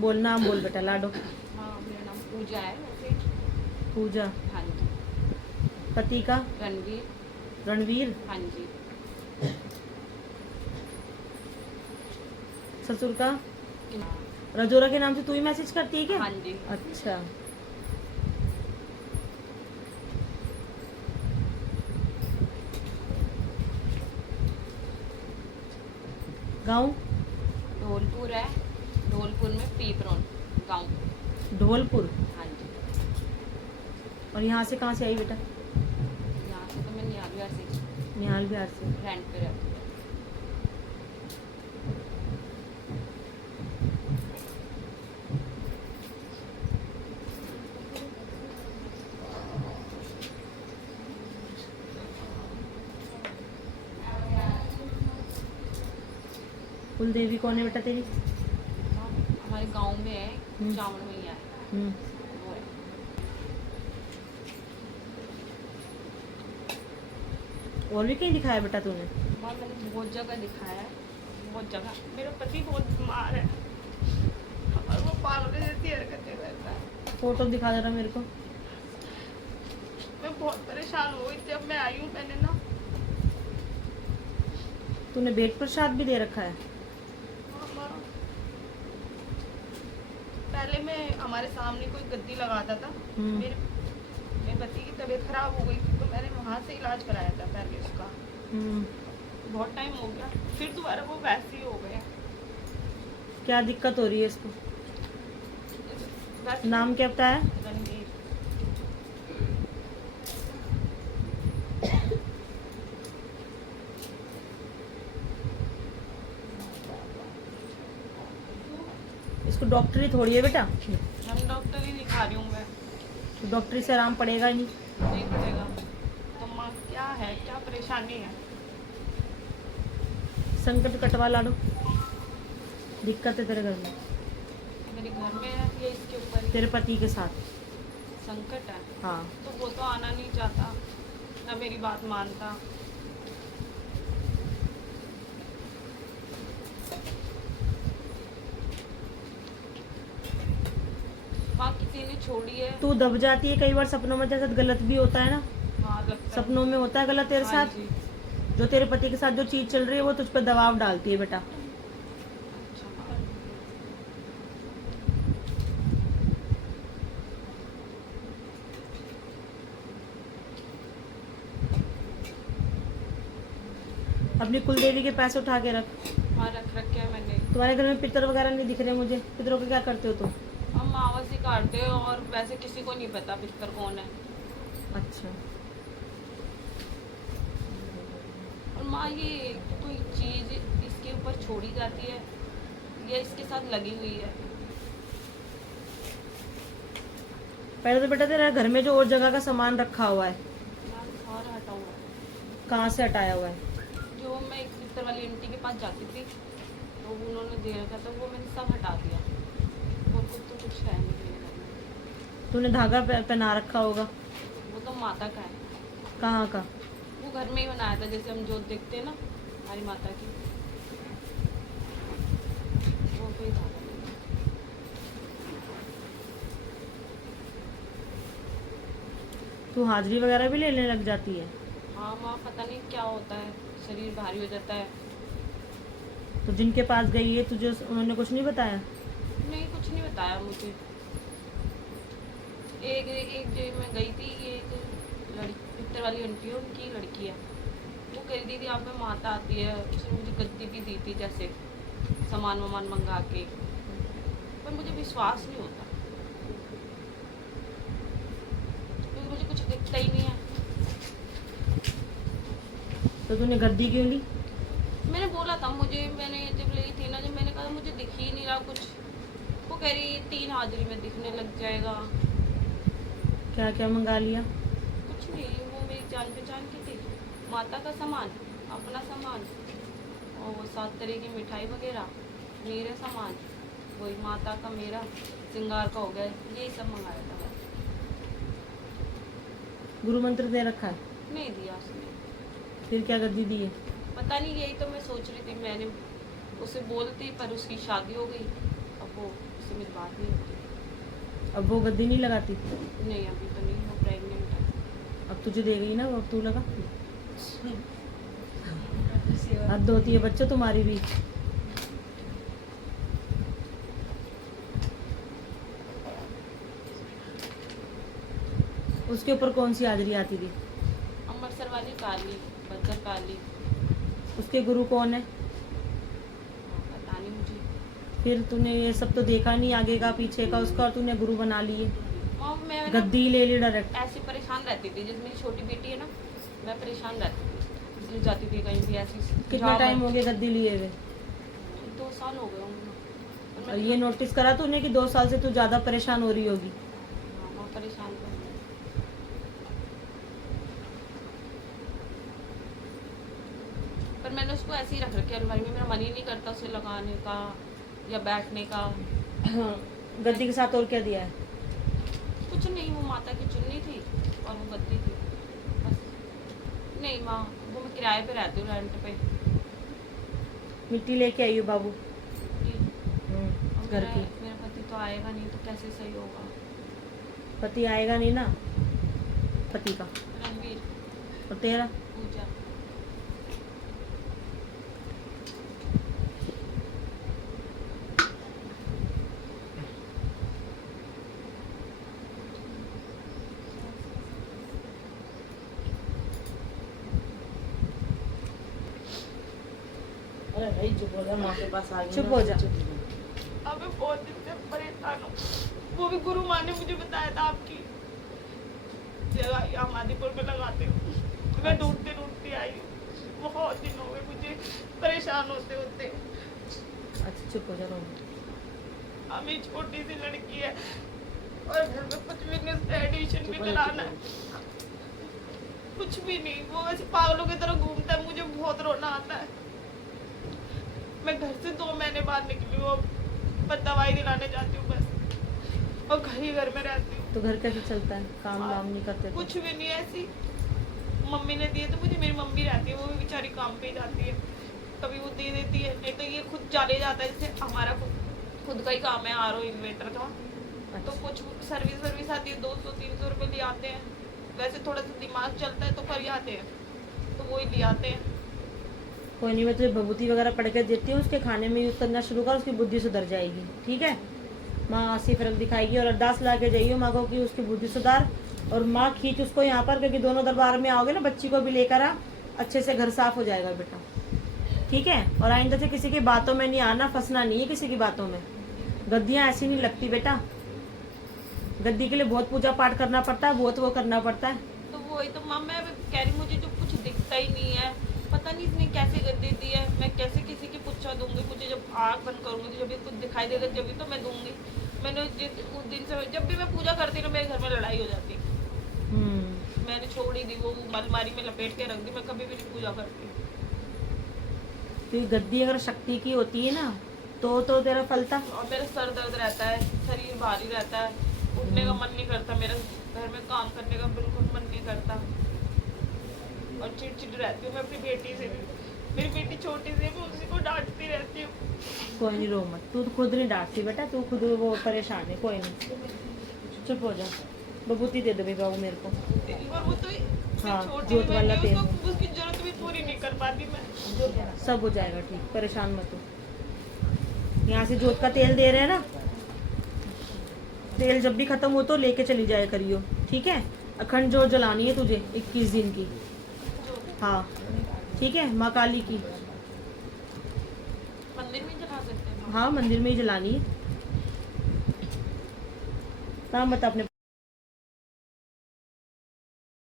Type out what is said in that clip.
बोल नाम बोल बेटा लाडो। हाँ, मेरा नाम पूजा है वैसे। पूजा। हाँ जी। पति का? रणवीर। रणवीर। हाँ जी। ससुर का? हाँ। रजोरा के नाम से तू ही मैसेज करती है क्या? हाँ जी। अच्छा। गाँव? धौलपुर है। धौलपुर में पीपरोन गाँव। ढोलपुर। हाँ जी। और यहाँ से कहाँ से आई बेटा? यहाँ से तो मैं निहाल बिहार से निहाल बिहार से। रेंट पे रहती हूँ। कुल देवी कौन है बेटा तेरी? हाँ, हमारे गांव में है, चावल मैया है। हम्म। वो है। और भी कहीं दिखाया बेटा तूने? वहाँ मैंने बहुत जगह दिखाया है, बहुत जगह। मेरा पति बहुत बीमार है और वो पागल जैसी हरकतें करता है। फोटो दिखा जरा मेरे को। मैं बहुत परेशान हो गई जब मैं आई हूँ। मैंने ना तूने बेट प्रसाद भी दे रखा है? पहले मैं हमारे सामने कोई गद्दी लगाता था। मेरे पति की तबीयत खराब हो गई थी तो मैंने वहाँ से इलाज कराया था पहले उसका। बहुत टाइम हो गया, फिर दोबारा वो वैसे ही हो गया। क्या दिक्कत हो रही है इसको? बस नाम क्या बताया? रणवीर। इसको डॉक्टरी थोड़ी है बेटा। हम डॉक्टर ही दिखा रही हूँ मैं। तो डॉक्टरी से आराम पड़ेगा ही नहीं। नहीं पड़ेगा तो माँ क्या है, क्या परेशानी है? संकट कटवा ला लो। दिक्कत है तेरे घर में? मेरे घर में है या इसके ऊपर ही तेरे पति के साथ संकट है? हाँ। तो वो तो आना नहीं चाहता, ना मेरी बात मानता। माँ किसी ने छोड़ी है। तू दब जाती है कई बार सपनों में, तेरे साथ गलत भी होता है ना? हाँ, लगता है। सपनों में होता है गलत तेरे हाँ साथ? जी। जो तेरे पति के साथ जो चीज चल रही है वो तुझ पर दबाव डालती है बेटा। अच्छा माँ। अपनी कुल देवी के पैसे उठा के रख। हाँ, रख रखे है मैंने। तुम्हारे घर में पितर वगैरह नहीं दिख रहे मुझे। पितरों का क्या करते हो तुम? हम मावस ही काटते हैं और वैसे किसी को नहीं पता पितर कौन है। अच्छा। और माँ ये कोई चीज इसके ऊपर छोड़ी जाती है या इसके साथ लगी हुई है? पहले तो बेटा तेरा घर में जो और जगह का सामान रखा हुआ है यार सारा हटा हुआ है। कहाँ से हटाया हुआ है? जो मैं एक पितर वाली आंटी के पास जाती थी तो उन्होंने दे रखा था, वो मैंने सब हटा दिया। और कुछ है नहीं मेरे घर में। तूने धागा पहना रखा होगा। वो तो माता का है। कहाँ का? वो घर में ही बनाया था, जैसे हम जोत देखते हैं ना हमारी माता की, वो कोई धागा नहीं। तू हाजिरी वगैरह भी लेने लग जाती है? हाँ माँ, पता नहीं क्या होता है, शरीर भारी हो जाता है। तो जिनके पास गई है तुझे उन्होंने कुछ नहीं बताया? नहीं, कुछ नहीं बताया मुझे। एक एक जो मैं गई थी, ये एक लड़की पितर वाली आंटी है, उनकी लड़की है। वो कह रही थी यहाँ पे माता आती है, उसने मुझे गद्दी भी दी थी, जैसे सामान वामान मंगा के। पर मुझे विश्वास नहीं होता क्योंकि मुझे कुछ दिखता ही नहीं है। तो तूने गद्दी क्यों ली? मैंने बोला था, मुझे मैंने जब ली थी ना, जब मैंने कहा मुझे दिख ही नहीं रहा कुछ। वो कह रही 3 हाजिरी में दिखने लग जाएगा। क्या क्या मंगा लिया? कुछ नहीं, वो मेरी जान पहचान की थी। माता का सामान, अपना सामान, और वो 7 तरह की मिठाई वगैरह, मेरे सामान, वही माता का, मेरा श्रृंगार का हो गया, यही सब मंगाया था बस। गुरु मंत्र दे रखा है? नहीं दिया उसने। फिर क्या गद्दी दी है? पता नहीं, यही तो मैं सोच रही थी। मैंने उसे बोलती पर उसकी शादी हो गई अब वो उससे मेरी बात नहीं होती। अब वो गद्दी नहीं लगाती? नहीं अभी तो नहीं, वो प्रेग्नेंट है। अब तुझे दे गई ना, वो अब तू लगा। हद होती है बच्चों तुम्हारी भी। उसके ऊपर कौन सी हाजरी आती थी? अमृतसर वाली काली, बद्दर काली। उसके गुरु कौन है? पता नहीं मुझे। फिर तूने ये सब तो देखा नहीं, आगे का पीछे का उसका, और तूने गुरु बना लिए, मैं ना गद्दी ले ली डायरेक्ट। ऐसी परेशान रहती थी, जैसे मेरी छोटी बेटी है ना, मैं परेशान रहती थी, इसलिए जाती थी कहीं भी ऐसी। कितना टाइम हो गया गद्दी लिए हुए? 2 साल हो गए होंगे। और ये नोटिस करा तूने कि 2 साल से तू ज्यादा परेशान हो रही होगी? हाँ, बहुत परेशान कर रही हूँ। पर मैंने उसको ऐसे ही रख रखी है अलमारी में, मेरा मन ही नहीं करता उसे लगाने का या बैठने का। गद्दी के साथ और क्या दिया है? कुछ नहीं, वो माता की चुन्नी थी और वो गद्दी थी बस। नहीं माँ, वो मैं किराए पे रहती हूँ, रेंट पे। मिट्टी लेके आई हो बाबू? और घर की। मेरा पति तो आएगा नहीं तो कैसे सही होगा? पति आएगा नहीं ना? पति का रणवीर, और तेरा? पूजा। अरे भाई चुप हो जा, माँ के पास आ गई चुप ना, हो जा। अब मैं बहुत दिन से परेशान हूँ। वो भी गुरु माँ ने मुझे बताया था आपकी जगह यहाँ मादीपुर में लगाते हो। मैं ढूंढते ढूंढती आई हूँ, बहुत दिन हो गए मुझे परेशान होते होते। अच्छा चुप हो जा, रो मत। हमें छोटी सी लड़की है और घर में कुछ भी नहीं, एडमिशन भी कराना है, कुछ भी नहीं। वो ऐसे पागलों की तरह घूमता है, मुझे बहुत रोना आता है। मैं घर से 2 महीने बाद निकली हूँ, बस दवाई दिलाने जाती हूँ बस, और घर ही घर में रहती हूँ। तो घर कैसे चलता है? काम वाम नहीं करते तो? कुछ भी नहीं, ऐसी मम्मी ने दिए तो मुझे, मेरी मम्मी रहती है, वो भी बेचारी काम पे ही जाती है, कभी वो दे देती है, नहीं तो ये खुद चले जाता है। जैसे हमारा खुद का ही काम है आर ओ इन्वेटर का, तो कुछ सर्विस आती है, 200-300 रुपये ले आते हैं। वैसे थोड़ा सा दिमाग चलता है तो कर ही आते हैं, तो वो ही ले आते हैं। कोई नहीं, मैं तुझे भभूति वगैरह पढ़ के देती हूँ, उसके खाने में यूज़ करना शुरू कर, उसकी बुद्धि सुधर जाएगी, ठीक है? माँ आसी फर्क दिखाएगी, और अरदास ला के जाइए माँ को कि उसकी बुद्धि सुधार, और माँ खींच उसको यहाँ पर, क्योंकि दोनों दरबार में आओगे ना, बच्ची को भी लेकर आ, अच्छे से घर साफ हो जाएगा बेटा, ठीक है? और आइंदा से किसी की बातों में नहीं आना, फंसना नहीं है किसी की बातों में। गद्दियाँ ऐसी नहीं लगती बेटा, गद्दी के लिए बहुत पूजा पाठ करना पड़ता है, बहुत वो करना पड़ता है। तो वही तो माँ मैं कह रही, मुझे जो कुछ दिखता ही नहीं है, पता नहीं इसने कैसे गद्दी दी है, मैं कैसे किसी की पुच्छा दूंगी? मुझे जब आँख बंद करूंगी तो जब भी कुछ दिखाई देगा जब तो मैं दूंगी। मैंने उस दिन से जब भी मैं पूजा करती ना, मेरे घर में लड़ाई हो जाती। मैंने छोड़ ही दी, वो अलमारी में लपेट के रख दी, मैं कभी भी नहीं पूजा करती। तो ये गद्दी अगर शक्ति की होती है ना, तो तेरा फलता। और मेरा सर दर्द रहता है, शरीर भारी रहता है, उठने का मन नहीं करता, मेरा घर में काम करने का बिल्कुल मन नहीं करता, और चिड़चिड़ रहती हूँ मैं अपनी बेटी से भी। मेरी बेटी छोटी सी है, मैं उसी को डांटती रहती हूँ। कोई नहीं, रो मत, तू खुद नहीं डांटती बेटा, तू खुद वो परेशान है, कोई नहीं, चुप हो जा। बबूती दे दो भाई बाबू मेरे को। और वो तो हाँ, छोटी जोत वाला है, तेल। उसको उसकी जरूरत भी पूरी नहीं कर पाती मैं। सब हो जाएगा ठीक, परेशान मत हो। यहाँ से जोत का तेल दे रहे हैं ना, तेल जब भी खत्म हो तो लेके चली जाया करियो, ठीक है? अखंड जोत जलानी है तुझे 21 दिन की, हाँ ठीक है? माँ काली की। मंदिर में जला सकते हैं? हाँ मंदिर में ही जलानी है। नाम बता अपने।